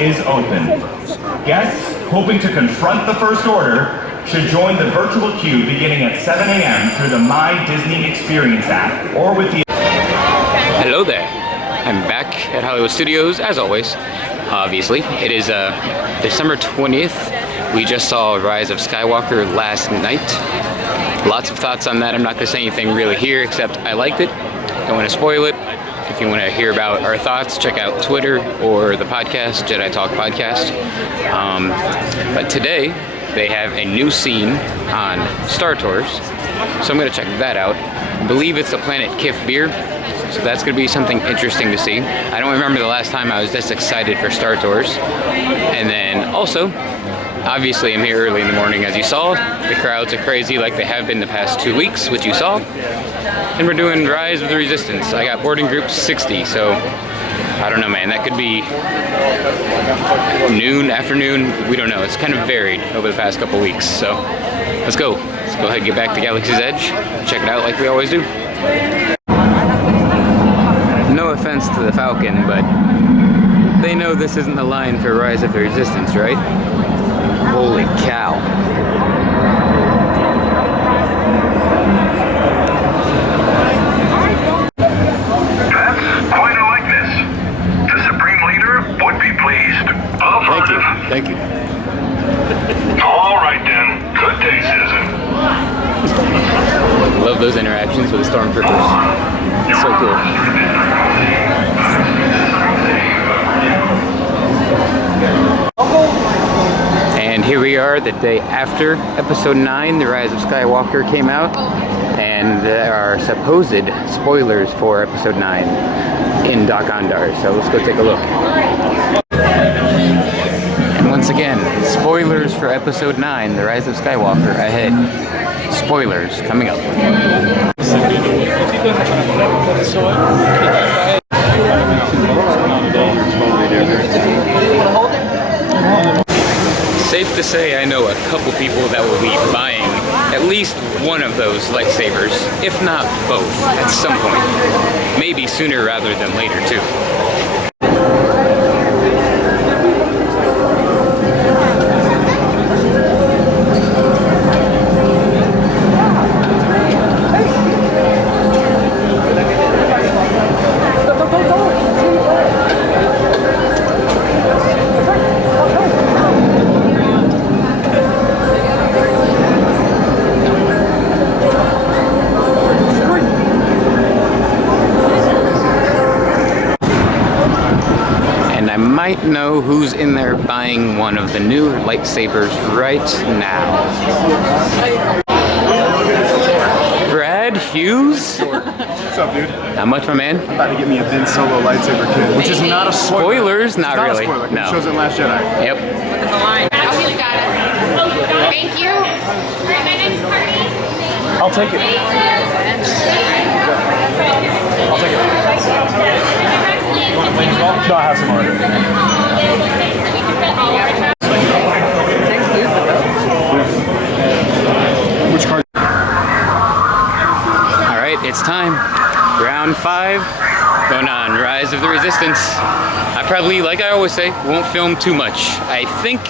is open. Guests hoping to confront the First Order should join the virtual queue beginning at 7 a.m. through the My Disney Experience app or with the... Hello there. I'm back at Hollywood Studios, as always. Obviously, it is December 20th. We just saw Rise of Skywalker last night. Lots of thoughts on that. I'm not going to say anything really here, except I liked it. Don't want to spoil it. If you want to hear about our thoughts, check out Twitter or the podcast, Jedi Talk Podcast. But today, they have a new scene on Star Tours, so I'm going to check that out. I believe it's the Planet Kif beer, so that's going to be something interesting to see. I don't remember the last time I was this excited for Star Tours. And then also, obviously I'm here early in the morning, as you saw. The crowds are crazy like they have been the past 2 weeks, which you saw. And we're doing Rise of the Resistance. I got boarding group 60, so I don't know, man. That could be noon, afternoon. We don't know. It's kind of varied over the past couple weeks. So let's go. Let's go ahead and get back to Galaxy's Edge. Check it out like we always do. No offense to the Falcon, but they know this isn't the line for Rise of the Resistance, right? Holy cow. Thank you. All right then. Good day, citizen. Love those interactions with the Stormtroopers. So cool. And here we are, the day after Episode 9, The Rise of Skywalker came out. And there are supposed spoilers for Episode 9 in Dok-Ondar. So let's go take a look. Once again, spoilers for Episode 9, The Rise of Skywalker ahead. Spoilers coming up. Safe to say I know a couple people that will be buying at least one of those lightsabers, if not both, at some point. Maybe sooner rather than later, too. Might know who's in there buying one of the new lightsabers right now. Brad Hughes? What's up, dude? Not much, my man. I'm about to get me a Ben Solo lightsaber kit, which is not a spoiler. Spoilers? Not really. A spoiler. No. It shows in Last Jedi. Yep. Thank you. My name's Cardi. I'll take it. I'll take it. You want to play as well? No, I have some already. Which card? Alright, it's time. Round 5. Going on Rise of the Resistance. I probably, like I always say, won't film too much. I think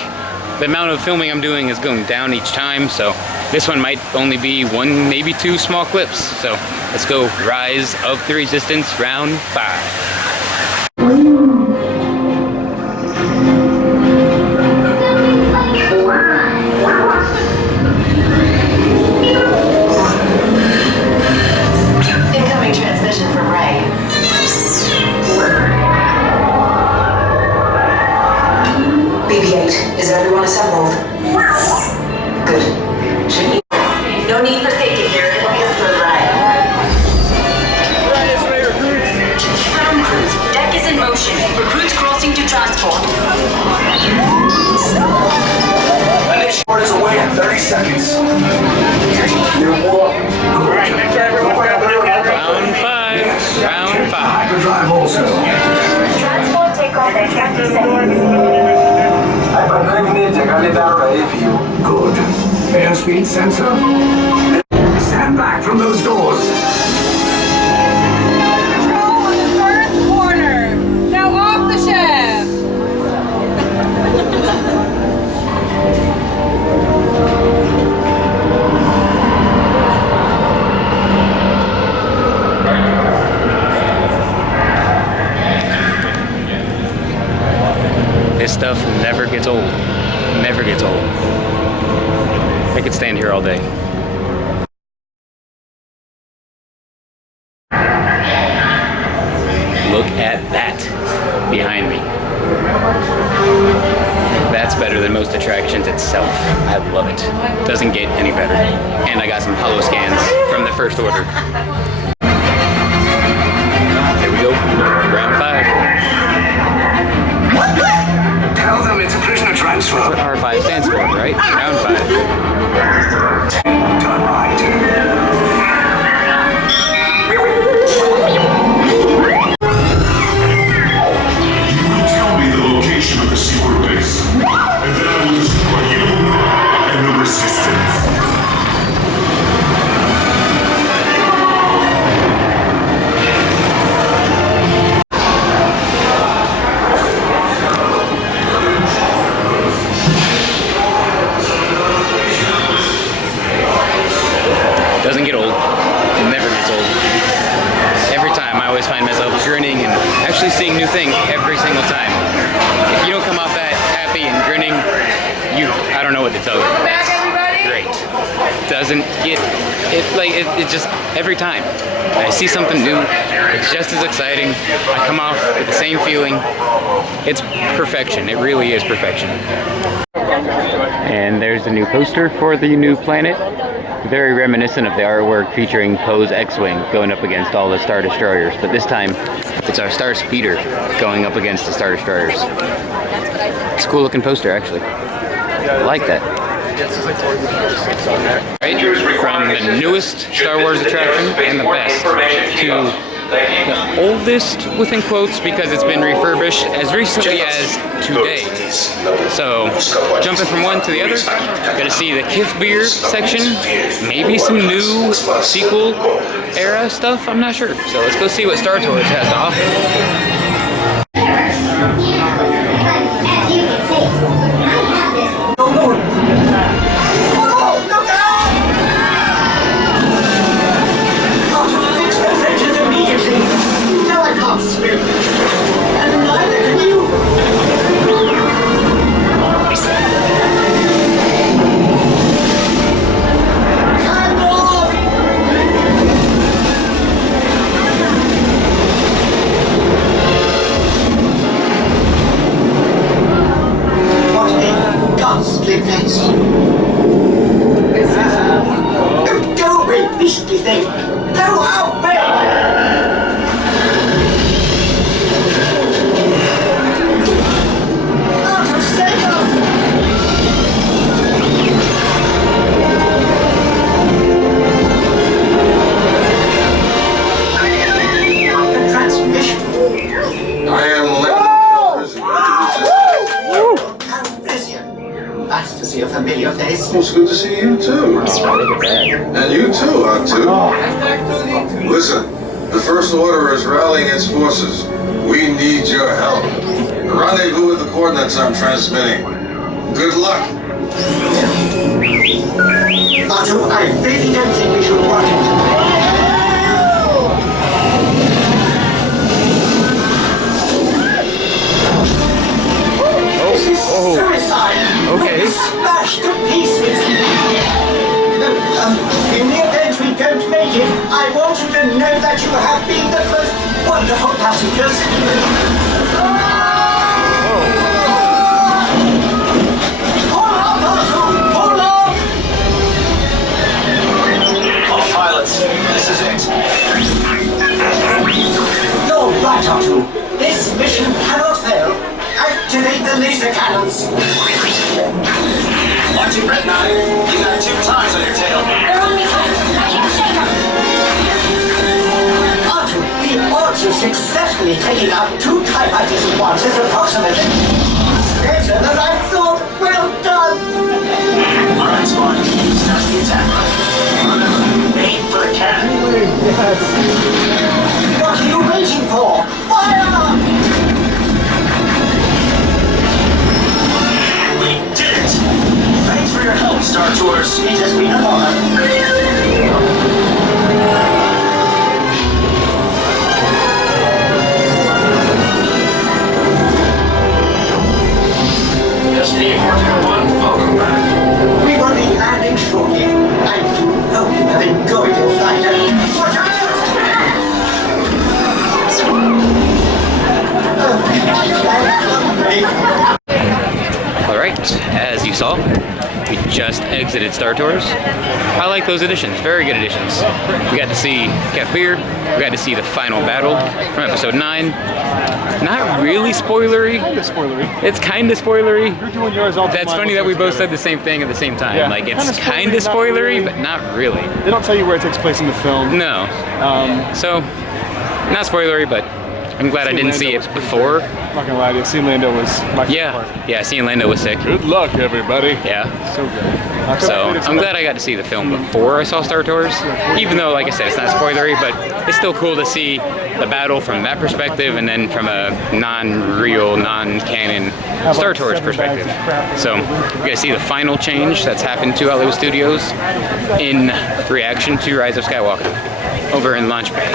the amount of filming I'm doing is going down each time, so this one might only be 1, maybe 2 small clips. So let's go Rise of the Resistance, round 5. Incoming transmission from Rey. BB-8, is everyone assembled? Good. Should you? No need for safety here. It'll be a smooth ride. Ground crews, deck is in motion. Recruits crossing to transport. Initiate is away in 30 seconds. Round 5. Round 5. Hyperdrive also. Transport takeoff in 20 seconds. Hyperdrive needs to get down ready for you. Good. Airspeed sensor. Stand back from those doors. Control on the first corner. Now off the ship. It's old. I could stand here all day. Look at that behind me. That's better than most attractions itself. I love it. Doesn't get any better. And I got some holo scans from the first order. Here we go. Round 5. Tell them it's a prisoner transfer. That's what R5 stands for, right? Round 5. Done right. Tell me the location of the secret base, and then I will destroy you and the resistance. Doesn't get old. It never gets old. Every time I always find myself grinning and actually seeing new things every single time. If you don't come off that happy and grinning, I don't know what to tell you. That's great. Doesn't get it just every time I see something new, it's just as exciting. I come off with the same feeling. It's perfection. It really is perfection. And there's the new poster for the new planet. Very reminiscent of the artwork featuring Poe's X-Wing going up against all the Star Destroyers, but this time it's our Star Speeder going up against the Star Destroyers. It's a cool looking poster, actually. I like that. Right? From the newest Star Wars attraction and the best to the oldest, within quotes, because it's been refurbished as recently as today. So, jumping from one to the other, gonna see the Kith Beer section, maybe some new sequel era stuff, I'm not sure. So let's go see what Star Tours has to offer. It's good to see you too. And you too, R2. Listen, the First Order is rallying its forces. We need your help. Rendezvous with the coordinates I'm transmitting. Good luck. R2, I really don't think we should watch it. Suicide! Okay. Smashed to pieces! In the event we don't make it, I want you to know that you have been the most wonderful passengers. Pull up, R2! Pull up! All pilots, this is it. You're right, R2. This mission cannot fail. Activate the laser cannons! Watch your red knife. You got 2 ties on your tail. They're only times. I can't shake them. R2, the odds of successfully taking out 2 TIE fighters at once is approximately better than I thought. Well done! Alright, Spawn. Start the attack. Aim for the cannon. What are you waiting for? Fire! Thanks for your help, Star Tours. It has been an honor. ST-421, welcome Have enjoyed your flight. Watch out! Alright, as you saw, we just exited Star Tours. I like those additions, very good additions. We got to see Kef Bir, we got to see the final battle from episode 9. Not really spoilery. Kind of spoilery. It's kind of spoilery. You're doing yours all the That's time, funny we'll that we do it both together. said the same thing at the same time. Yeah. Like, it's Kinda kind of spoilery, spoilery, not but not really. They don't tell you where it takes place in the film. No. So, not spoilery, but I'm glad I didn't see it before. I'm not gonna lie to you, seeing Lando was my favorite Yeah, part. yeah, seeing Lando was sick. Good luck, everybody. Yeah. So good. I feel So like it's I'm glad I got to see the film before I saw Star Tours. Even though, like I said, it's not spoilery, but it's still cool to see the battle from that perspective and then from a non-real, non-canon Star Tours perspective. So we got to see the final change that's happened to Hollywood Studios in reaction to Rise of Skywalker over in Launch Bay.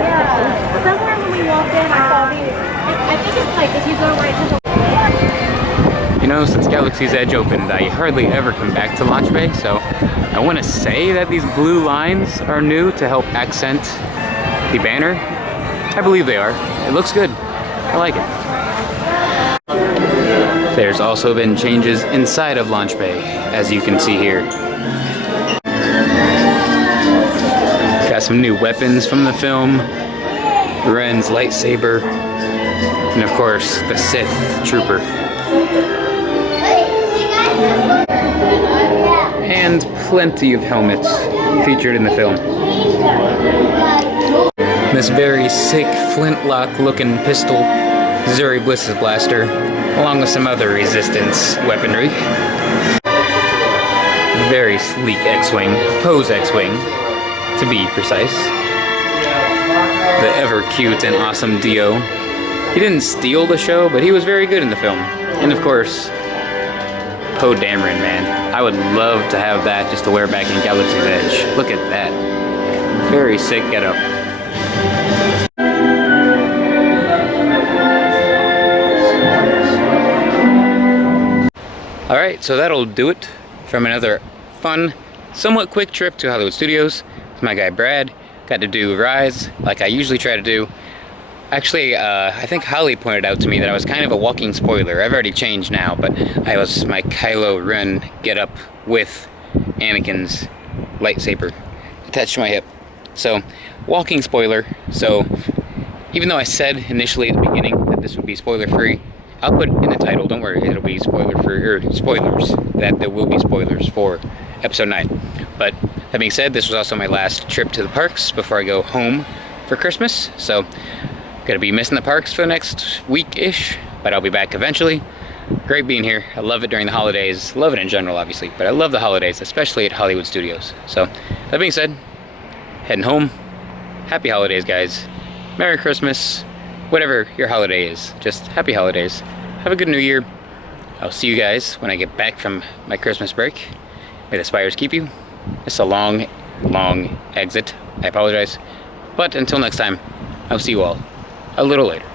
Yeah. Somewhere when we walked in, I saw these. I think it's like if you go right to the You know, since Galaxy's Edge opened, I hardly ever come back to Launch Bay, so I want to say that these blue lines are new to help accent the banner. I believe they are. It looks good. I like it. There's also been changes inside of Launch Bay, as you can see here. Got some new weapons from the film. Ren's lightsaber. And of course, the Sith Trooper. And plenty of helmets featured in the film. This very sick flintlock looking pistol, Zuri Bliss's blaster, along with some other Resistance weaponry. Very sleek X-Wing, Poe's X-Wing, to be precise. The ever cute and awesome Dio. He didn't steal the show, but he was very good in the film. And of course, Poe Dameron, man. I would love to have that just to wear back in Galaxy's Edge. Look at that. Very sick getup. Alright, so that'll do it from another fun, somewhat quick trip to Hollywood Studios with my guy Brad. Got to do Rise, like I usually try to do. Actually, I think Holly pointed out to me that I was kind of a walking spoiler. I've already changed now, but I was my Kylo Ren get-up with Anakin's lightsaber attached to my hip. So, walking spoiler. So, even though I said initially at the beginning that this would be spoiler-free, I'll put in the title, don't worry, it'll be spoiler-free, or spoilers, that there will be spoilers for Episode 9. But, that being said, this was also my last trip to the parks before I go home for Christmas, so gonna be missing the parks for the next week-ish, but I'll be back eventually. Great being here. I love it during the holidays. Love it in general, obviously, but I love the holidays, especially at Hollywood Studios. So, that being said, heading home. Happy holidays, guys. Merry Christmas. Whatever your holiday is, just happy holidays. Have a good New Year. I'll see you guys when I get back from my Christmas break. May the spires keep you. It's a long, long exit. I apologize. But until next time, I'll see you all a little later.